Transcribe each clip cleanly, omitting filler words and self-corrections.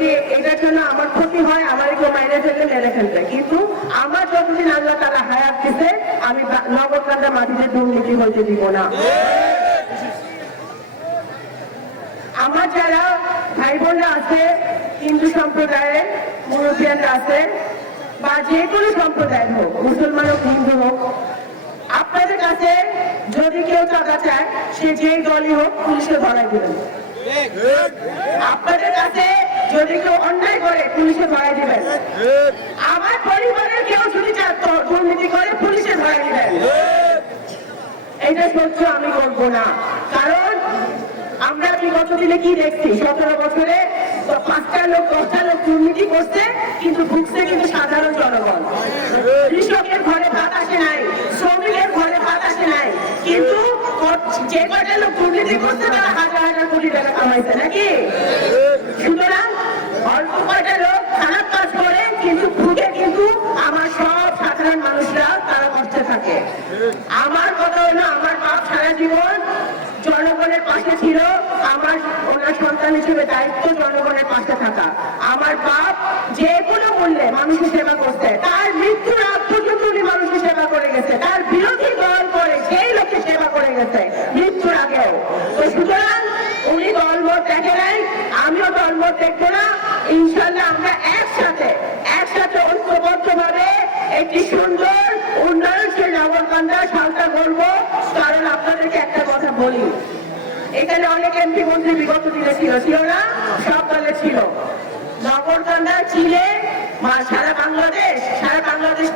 যদি এটার জন্য আমার ক্ষতি হয়, আমার কেউ মাইনে ফেললে মেরে ফেলবে, কিন্তু আমার যতদিন আল্লাহ তাআলা হায়াত দিতে আমি নগরকান্দা মাটিতে দুর্নীতি হইতে দিব না। আমার যারা ভাই বোনরা আছে, হিন্দু সম্প্রদায়ের মুরব্বিয়ানরা আছে, বা যে কোনো সম্প্রদায়ের হোক, মুসলমান হোক হিন্দু হোক, আপনাদের কাছে যদি কেউ টাকা চায়, সে যেই দলই হোক, পুলিশে ধরাই দিবেন। আপনাদের কাছে যদি কেউ অন্যায় করে, পুলিশে ধরাই দিবেন। আমার পরিবারের কেউ যদি দুর্নীতি করে, পুলিশে ধরাই দিবেন। এটা সহ্য আমি করবো না, কারণ আমরা বিগত দিনে কি দেখছি, 17 বছরে 5টা লোক 10টা লোক দুর্নীতি করছে, কিন্তু ভুগছে কিন্তু সাধারণ জনগণ। কৃষকের ঘরে ভাত আসে নাই, শ্রমিকের ঘরে ভাত আসে নাই, কিন্তু যে কয়টা লোক দুর্নীতি করছে তারা হাজার হাজার কোটি টাকা কামাইছে নাকি? সুতরাং অল্প কয়টা লোক খারাপ কাজ করে, কিন্তু ভুগে কিন্তু আমার সব সাধারণ মানুষরা তারা কষ্টে থাকে। আমার কথা হলো, আমার বাপ সারা জীবন জনগণের পাশে ছিল, আমার ওনার সন্তান হিসেবে দায়িত্ব জনগণের পাশে থাকা। আমার বাপ যে কোনো মূল্যে মানুষের সেবা করছে, তার মৃত্যুর আগ পর্যন্ত উনি মানুষের সেবা করে গেছে, তার বিরোধী দল করে সেই লোককে সেবা করে গেছে মৃত্যুর আগেও। তো সুতরাং উনি দলমত দেখে নাই, আমিও দলমত দেখবো না। ইনশাল্লাহ আমরা একসাথে ঐক্যবদ্ধ ভাবে একটি সুন্দর উন্নয়নশীল নগরকান্দা সালটা করবো। কারণ আপনাদেরকে একটা কথা বলি, এখানে অনেক এমপি মন্ত্রী বিগত দিনে ছিল না? সব দলে ছিল। নগরকান্দা চিনে সারা বাংলাদেশ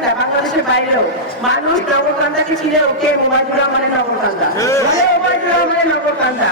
না, বাংলাদেশের বাইরেও মানুষ নগরকান্দাকে চিনে। ওকে ওবায়দুর রহমানের নগরকান্দা, ওবায়দুর রহমানের নগরকান্দা।